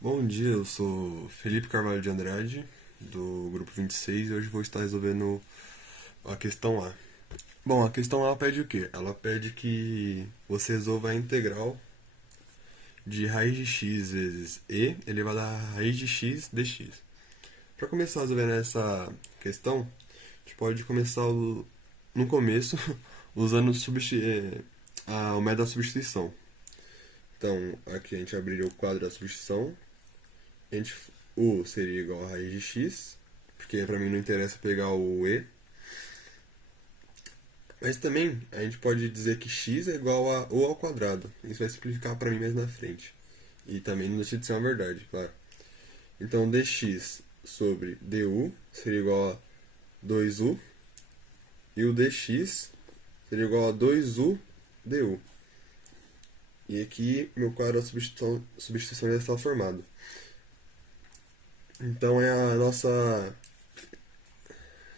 Bom dia, eu sou Felipe Carvalho de Andrade, do grupo 26, e hoje vou estar resolvendo a questão A. Bom, a questão A pede o quê? Ela pede que você resolva a integral de raiz de x vezes e elevado a raiz de x dx. Para começar a resolver essa questão, a gente pode começar no começo usando o método da substituição. Então, aqui a gente abriria o quadro da substituição. A gente, U seria igual a raiz de x, porque pra mim não interessa pegar o e. Mas também a gente pode dizer que x é igual a u ao quadrado. Isso vai simplificar pra mim mais na frente. E também não deixa de ser uma verdade, claro. Então dx sobre du seria igual a 2u. E o dx seria igual a 2u du. E aqui meu quadro de substituição já está formado. Então a nossa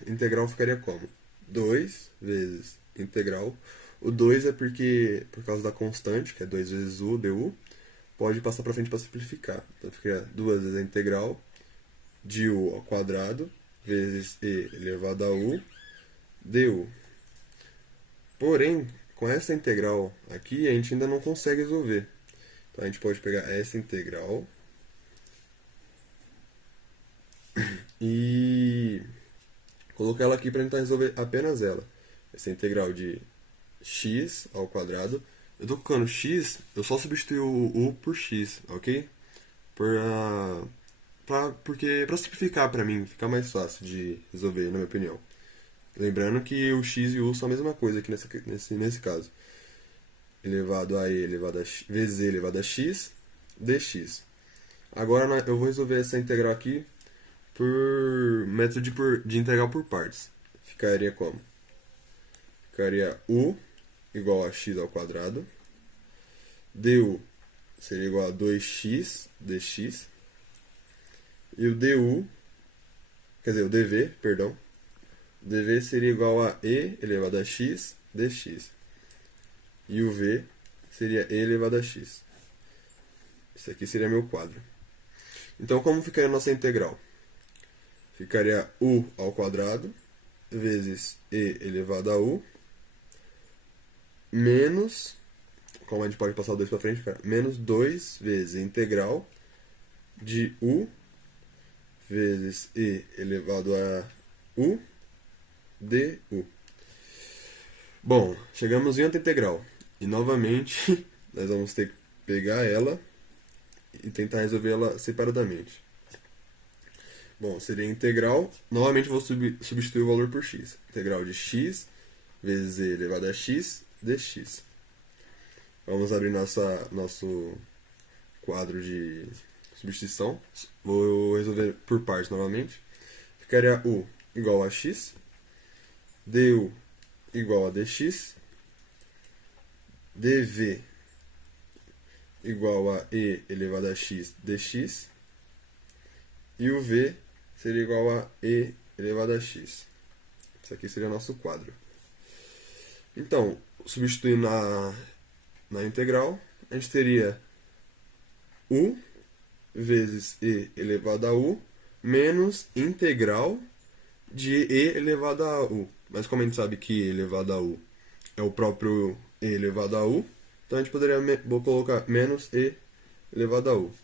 integral ficaria como? 2 vezes integral. O 2 é porque, por causa da constante, que é 2 vezes u du, pode passar para frente para simplificar. Então fica 2 vezes a integral de u ao quadrado vezes e elevado a u du. Porém, com essa integral aqui, a gente ainda não consegue resolver. Então a gente pode pegar essa integral e colocar ela aqui para tentar resolver apenas ela. Essa integral de x ao quadrado. Eu tô colocando x, eu só substituo o u por x, ok? Porque para simplificar para mim, ficar mais fácil de resolver, na minha opinião. Lembrando que o x e o u são a mesma coisa aqui nesse caso. Elevado a e elevado a x, vezes e elevado a x dx. Agora eu vou resolver essa integral aqui por método de integral por partes. Ficaria como? Ficaria u igual a x ao quadrado. Du seria igual a 2x dx. E o du, quer dizer, o dv, perdão. O dv seria igual a e elevado a x dx. E o v seria e elevado a x. Isso aqui seria meu quadro. Então, como ficaria a nossa integral? Ficaria u ao quadrado vezes e elevado a u menos, como a gente pode passar o 2 para frente, fica menos 2 vezes a integral de u vezes e elevado a u du. Bom, chegamos em outra integral. E novamente, nós vamos ter que pegar ela e tentar resolver ela separadamente. Bom, seria integral. Novamente vou substituir o valor por x. Integral de x vezes e elevado a x dx. Vamos abrir nosso quadro de substituição. Vou resolver por partes novamente. Ficaria u igual a x, du igual a dx, dv igual a e elevado a x dx, e o v seria igual a e elevado a x. Isso aqui seria nosso quadro. Então, substituindo na integral, a gente teria u vezes e elevado a u menos integral de e elevado a u. Mas como a gente sabe que e elevado a u é o próprio e elevado a u, então a gente poderia vou colocar menos e elevado a u.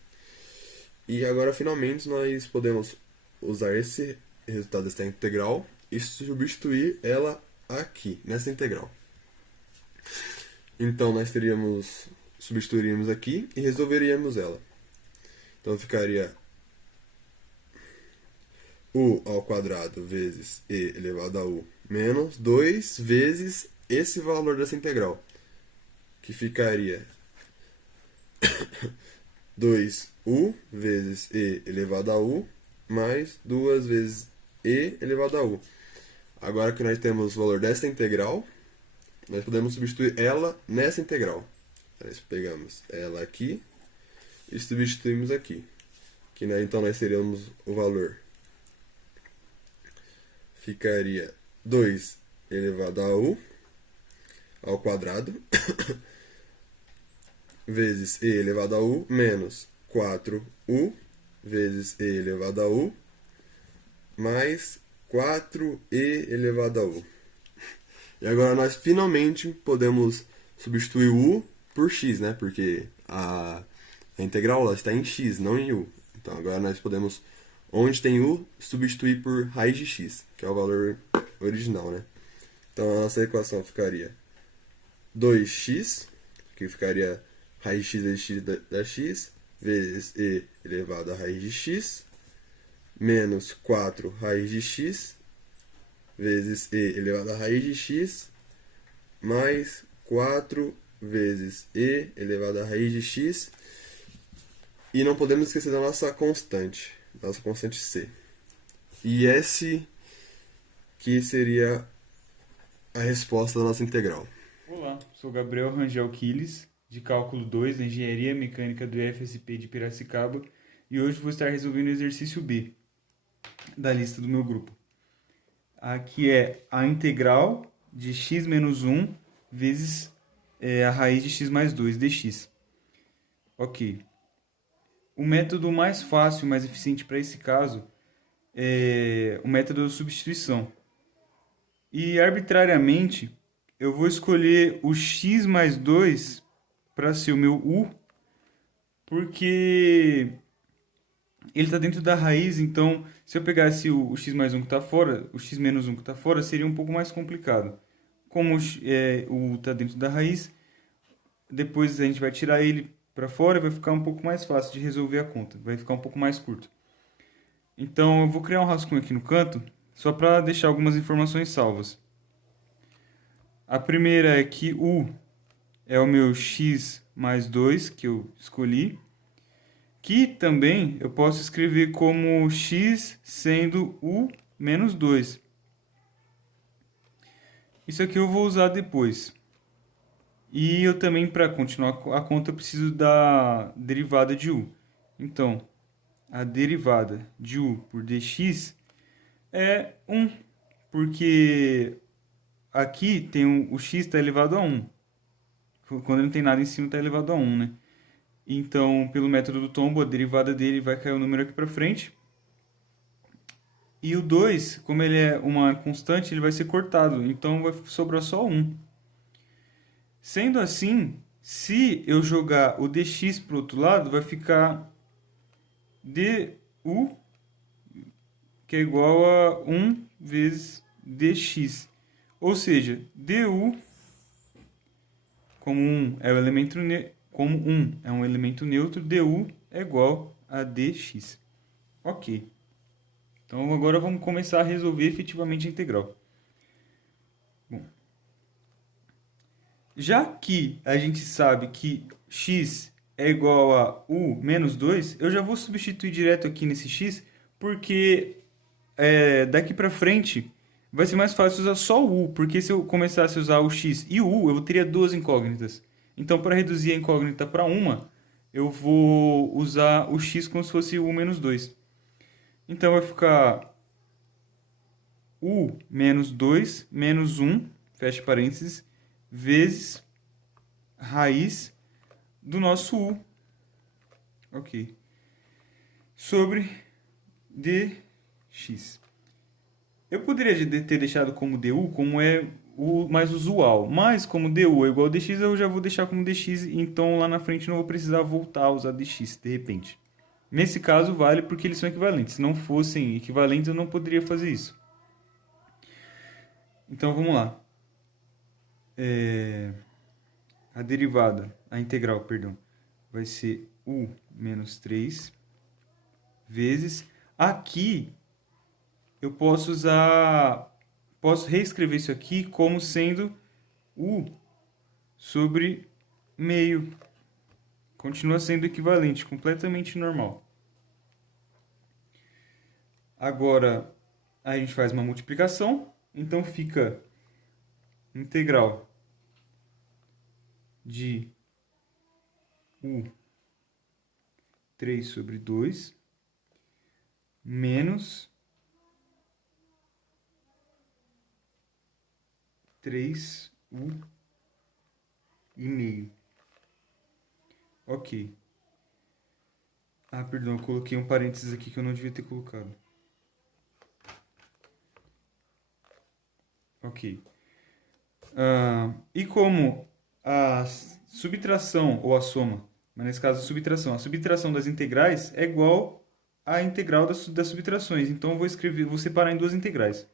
E agora finalmente nós podemos usar esse resultado dessa integral e substituir ela aqui, nessa integral. Então nós substituiríamos aqui e resolveríamos ela. Então ficaria u ao quadrado vezes e elevado a u menos 2 vezes esse valor dessa integral, que ficaria 2u vezes e elevado a u mais 2 vezes e elevado a u. Agora que nós temos o valor dessa integral, nós podemos substituir ela nessa integral. Nós pegamos ela aqui e substituímos aqui. Que, né, então nós teríamos o valor. Ficaria 2 elevado a u ao quadrado vezes e elevado a u menos 4u vezes e elevado a u mais 4e elevado a u. E agora nós finalmente podemos substituir o u por x, né? Porque a integral ela está em x, não em u. Então agora nós podemos, onde tem u, substituir por raiz de x, que é o valor original, né? Então a nossa equação ficaria 2x, que ficaria raiz de x vezes x da x, vezes e elevado a raiz de x, menos 4 raiz de x, vezes e elevado a raiz de x, mais 4 vezes e elevado a raiz de x. E não podemos esquecer da nossa constante c. E S, que seria a resposta da nossa integral. Olá, sou Gabriel Rangel Quiles, de Cálculo 2 da Engenharia Mecânica do IFSP de Piracicaba, e hoje vou estar resolvendo o exercício B da lista do meu grupo. Aqui é a integral de x menos 1 vezes a raiz de x mais 2 dx. Ok. O método mais fácil e mais eficiente para esse caso é o método de substituição. E arbitrariamente eu vou escolher o x mais 2 para ser o meu u, porque ele está dentro da raiz, então se eu pegasse o x mais 1 que está fora, o x menos 1 que está fora, seria um pouco mais complicado. Como o está dentro da raiz, depois a gente vai tirar ele para fora e vai ficar um pouco mais fácil de resolver a conta, vai ficar um pouco mais curto. Então eu vou criar um rascunho aqui no canto, só para deixar algumas informações salvas. A primeira é que u é o meu x mais 2 que eu escolhi, que também eu posso escrever como x sendo u menos 2. Isso aqui eu vou usar depois. E eu também, para continuar a conta, eu preciso da derivada de u. Então, a derivada de u por dx é 1, porque aqui tem o x está elevado a 1. Quando não tem nada em cima, está elevado a 1, né? Então, pelo método do tombo, a derivada dele vai cair o número aqui para frente. E o 2, como ele é uma constante, ele vai ser cortado. Então, vai sobrar só 1. Sendo assim, se eu jogar o dx para o outro lado, vai ficar du, que é igual a 1 vezes dx. Ou seja, du, como 1 é um elemento neutro, du é igual a dx. Ok. Então agora vamos começar a resolver efetivamente a integral. Bom, já que a gente sabe que x é igual a u menos 2, eu já vou substituir direto aqui nesse x, porque daqui para frente vai ser mais fácil usar só o u, porque se eu começasse a usar o x e o u, eu teria duas incógnitas. Então, para reduzir a incógnita para uma, eu vou usar o x como se fosse u menos 2. Então, vai ficar u menos 2 menos 1, fecha parênteses, vezes raiz do nosso u. Ok. Sobre dx. Eu poderia ter deixado como du, como é o mais usual, mas como du é igual a dx, eu já vou deixar como dx, então lá na frente não vou precisar voltar a usar dx de repente. Nesse caso vale porque eles são equivalentes. Se não fossem equivalentes, eu não poderia fazer isso. Então vamos lá. A derivada, a integral, perdão, vai ser u menos 3 vezes. Aqui eu posso reescrever isso aqui como sendo u sobre meio. Continua sendo equivalente, completamente normal. Agora a gente faz uma multiplicação, então fica integral de u 3 sobre 2 menos 3u e meio. Ok. Ah, perdão, eu coloquei um parênteses aqui que eu não devia ter colocado. Ok. E como a subtração ou a soma, mas nesse caso a subtração das integrais é igual à integral das subtrações. Então eu vou separar em duas integrais.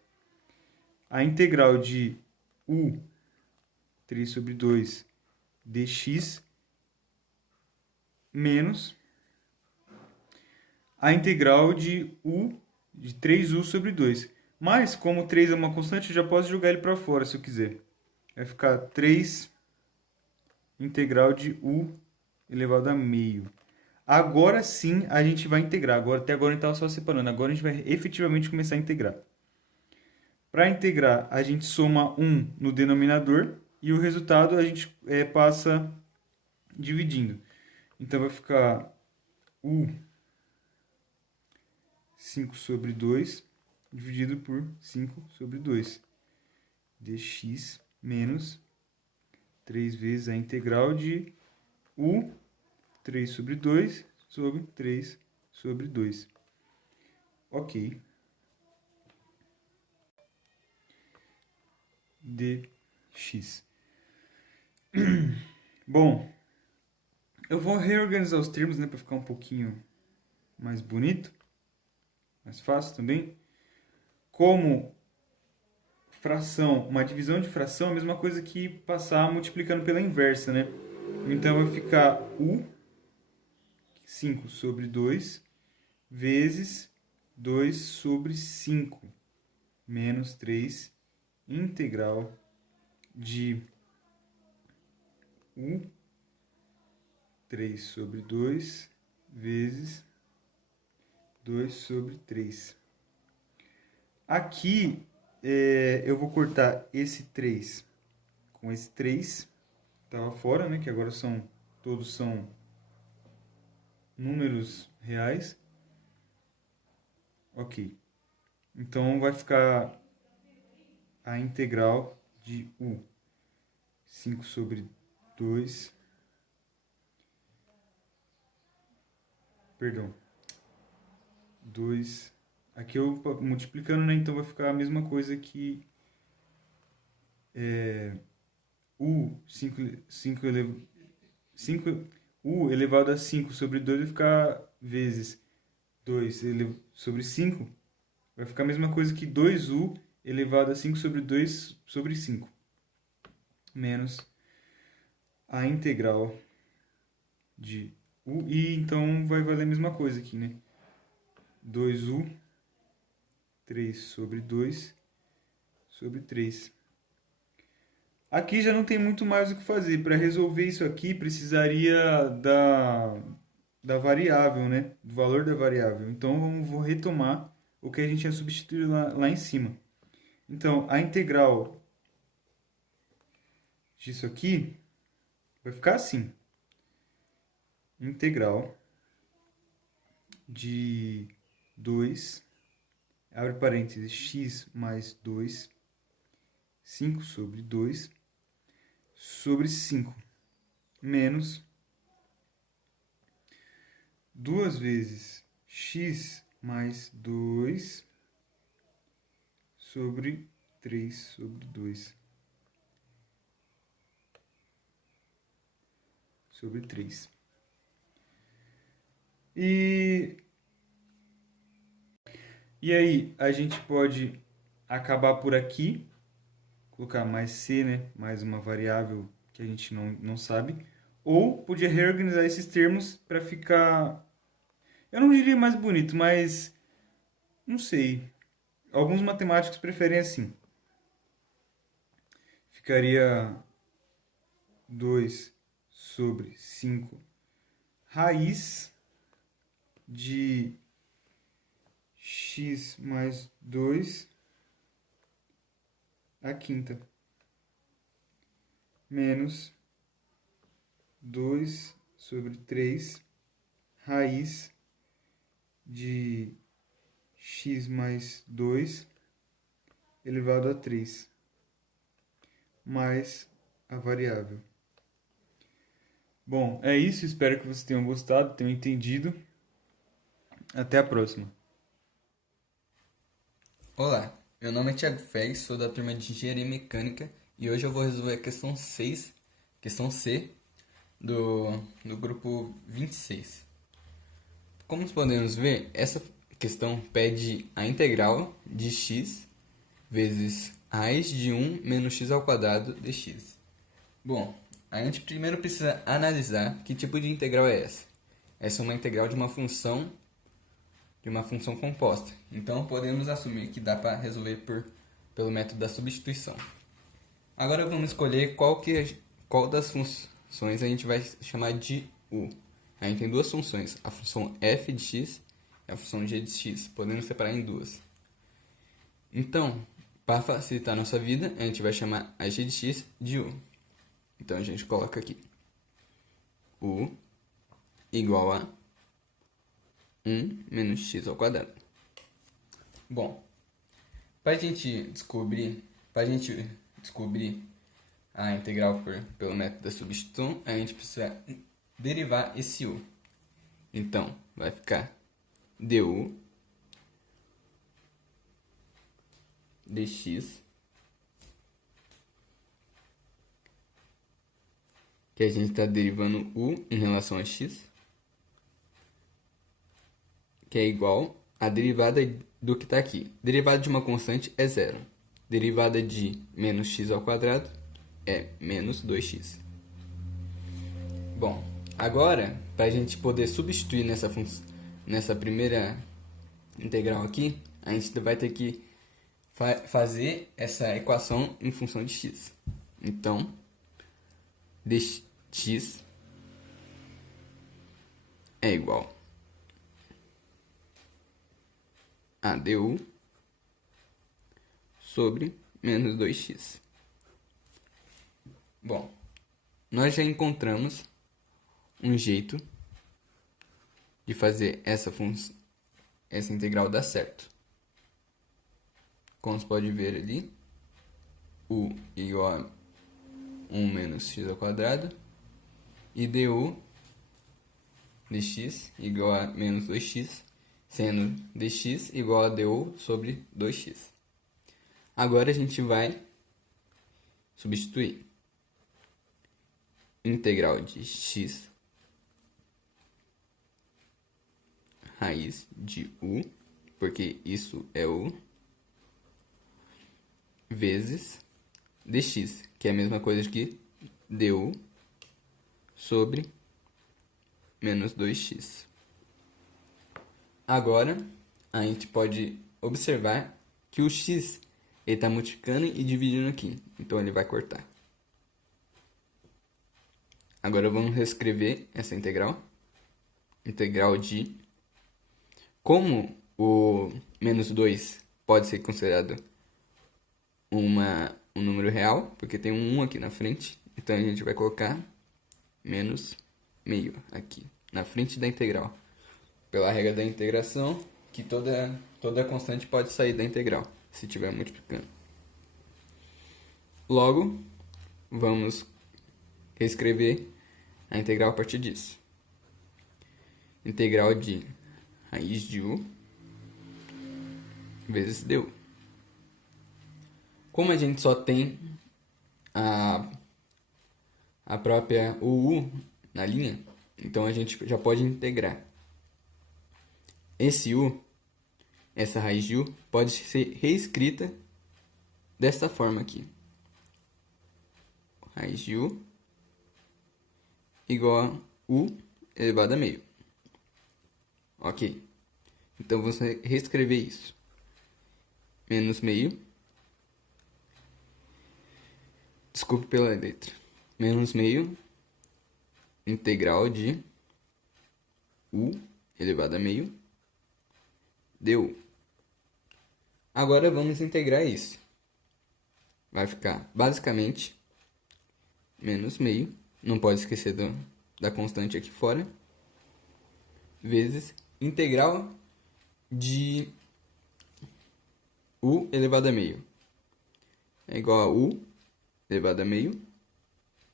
A integral de u 3 sobre 2 dx menos a integral de u de 3u sobre 2. Mas, como 3 é uma constante, eu já posso jogar ele para fora se eu quiser. Vai ficar 3 integral de u elevado a meio. Agora sim a gente vai integrar. Até agora a gente estava só separando. Agora a gente vai efetivamente começar a integrar. Para integrar, a gente soma 1 no denominador e o resultado a gente passa dividindo. Então vai ficar u 5 sobre 2 dividido por 5 sobre 2 dx menos 3 vezes a integral de u 3 sobre 2 sobre 3 sobre 2. Ok. Dx. Bom, eu vou reorganizar os termos, né, para ficar um pouquinho mais bonito, mais fácil também. Como fração, uma divisão de fração é a mesma coisa que passar multiplicando pela inversa, né? Então vai ficar u 5 sobre 2 vezes 2 sobre 5 menos 3 integral de u 3 sobre 2 vezes 2 sobre 3. Aqui eu vou cortar esse 3 com esse 3. Estava fora, né? Que agora todos são números reais. Ok. Então vai ficar a integral de u 5 sobre 2. Perdão. 2. Aqui eu multiplicando, né? Então vai ficar a mesma coisa que u 5 u elevado a 5 sobre 2 vai ficar vezes 2 sobre 5. Vai ficar a mesma coisa que 2u elevado a 5 sobre 2 sobre 5. Menos a integral de u. E então vai valer a mesma coisa aqui, né? 2u 3 sobre 2 sobre 3. Aqui já não tem muito mais o que fazer. Para resolver isso aqui, precisaria da variável, né? Do valor da variável. Então, vou retomar o que a gente tinha substituído lá em cima. Então, a integral disso aqui vai ficar assim. Integral de 2, abre parênteses, x mais 2, 5 sobre 2, sobre 5, menos 2 vezes x mais 2 sobre 3 sobre 2 sobre 3. E aí, a gente pode acabar por aqui, colocar mais c, né? Mais uma variável que a gente não sabe. Ou podia reorganizar esses termos para ficar, eu não diria mais bonito, mas não sei. Alguns matemáticos preferem assim. Ficaria 2 sobre 5 raiz de x mais 2 a quinta menos 2 sobre 3 raiz de x mais 2 elevado a 3 mais a variável. Bom, é isso. Espero que vocês tenham gostado, tenham entendido. Até a próxima. Olá, meu nome é Thiago Félix, sou da turma de Engenharia Mecânica e hoje eu vou resolver a questão 6, questão C, do grupo 26. Como podemos ver, essa questão pede a integral de x vezes raiz de 1 menos x ao quadrado dx. Bom, a gente primeiro precisa analisar que tipo de integral é essa. Essa é uma integral de uma função composta. Então podemos assumir que dá para resolver pelo método da substituição. Agora vamos escolher qual das funções a gente vai chamar de u. A gente tem duas funções, a função f de x e a função g de x. Podemos separar em duas. Então, para facilitar a nossa vida, a gente vai chamar a g de x de u. Então a gente coloca aqui u igual a 1 menos x ao quadrado. Bom, para a gente descobrir a integral pelo método da substituição, a gente precisa derivar esse u. Então, vai ficar du dx, que a gente está derivando u em relação a x, que é igual a derivada do que está aqui. Derivada de uma constante é zero. Derivada de menos x ao quadrado é menos 2x. Bom, agora, para a gente poder substituir nessa primeira integral aqui, a gente vai ter que fazer essa equação em função de x. Então, dx é igual a du sobre menos 2x. Bom, nós já encontramos um jeito de fazer essa integral dar certo. Como você pode ver ali, u igual a 1 menos x ao quadrado e du dx igual a menos 2x, sendo dx igual a du sobre 2x. Agora a gente vai substituir integral de x raiz de u, porque isso é u, vezes dx, que é a mesma coisa que du sobre menos 2x. Agora, a gente pode observar que o x está multiplicando e dividindo aqui, então ele vai cortar. Agora vamos reescrever essa integral. Integral de... Como o menos 2 pode ser considerado um número real, porque tem um 1 aqui na frente, então a gente vai colocar menos meio aqui, na frente da integral. Pela regra da integração, que toda constante pode sair da integral, se estiver multiplicando. Logo, vamos reescrever a integral a partir disso. Integral de raiz de u vezes du. Como a gente só tem a própria u na linha, então a gente já pode integrar. Esse u, essa raiz de u, pode ser reescrita desta forma aqui. Raiz de u igual a u elevado a meio. Ok. Então vamos reescrever isso. Menos meio. Desculpe pela letra. Menos meio. Integral de u elevado a meio. Du. Agora vamos integrar isso. Vai ficar basicamente menos meio. Não pode esquecer da constante aqui fora. Vezes integral de u elevado a meio. É igual a u elevado a meio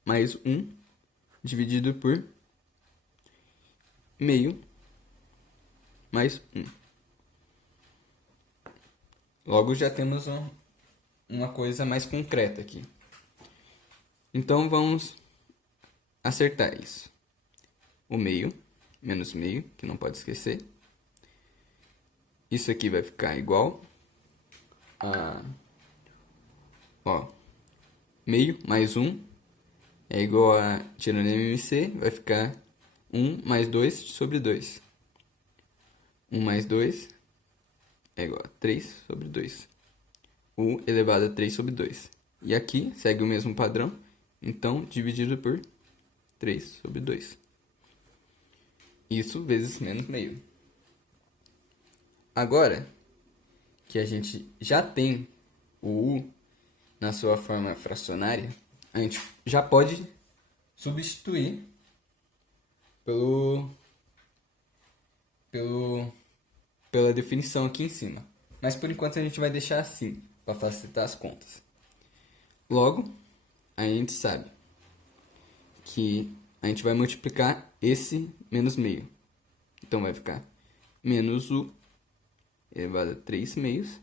mais 1 dividido por meio mais 1. Logo já temos uma coisa mais concreta aqui. Então vamos acertar isso. O meio, menos meio, que não pode esquecer. Isso aqui vai ficar igual a... meio mais 1 é igual a... Tirando MMC, vai ficar 1 mais 2 sobre 2. 1 mais 2 é igual a 3 sobre 2. U elevado a 3 sobre 2. E aqui segue o mesmo padrão. Então, dividido por 3 sobre 2. Isso vezes menos meio. Agora que a gente já tem o U na sua forma fracionária, a gente já pode substituir pela definição aqui em cima. Mas por enquanto a gente vai deixar assim, para facilitar as contas. Logo, a gente sabe que a gente vai multiplicar esse menos meio. Então vai ficar menos U elevado a 3 meios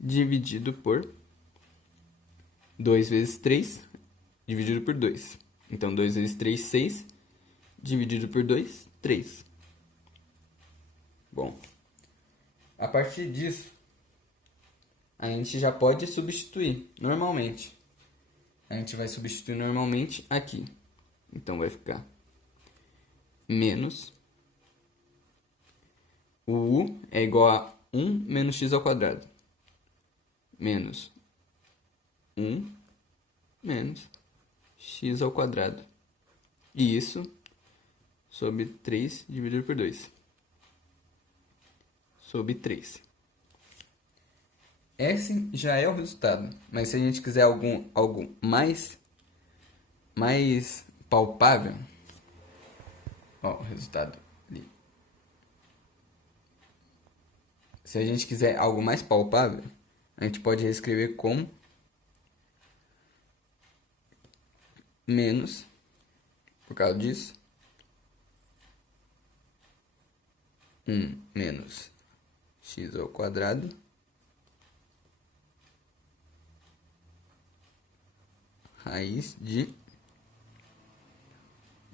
dividido por 2 vezes 3 dividido por 2. Então 2 vezes 3, 6 dividido por 2, 3. Bom, a partir disso, a gente já pode substituir normalmente. A gente vai substituir normalmente aqui. Então vai ficar menos o U é igual a 1 menos x ao quadrado. Menos 1 menos x ao quadrado. E isso sobre 3 dividido por 2. Sobre 3. Esse já é o resultado. Mas se a gente quiser algo mais palpável, ó, o resultado ali. Se a gente quiser algo mais palpável, a gente pode reescrever como menos, por causa disso, 1 menos x ao quadrado raiz de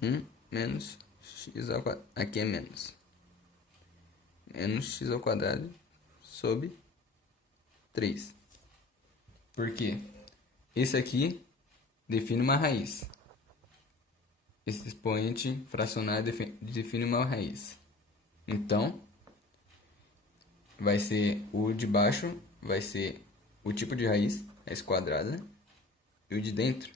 1 menos x ao quadrado. Aqui é menos. Menos x ao quadrado sobre 3. Por quê? Esse aqui define uma raiz. Esse expoente fracionário define uma raiz. Então, vai ser o de baixo, vai ser o tipo de raiz quadrada. E o de dentro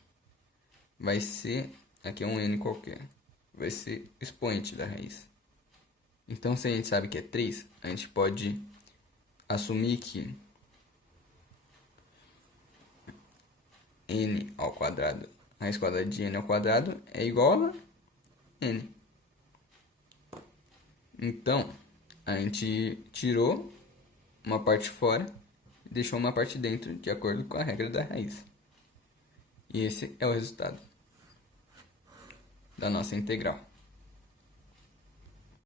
vai ser, aqui é um n qualquer, vai ser o expoente da raiz. Então, se a gente sabe que é 3, a gente pode assumir que n ao quadrado, raiz quadrada de n ao quadrado é igual a n. Então, a gente tirou uma parte fora e deixou uma parte dentro, de acordo com a regra da raiz. E esse é o resultado da nossa integral.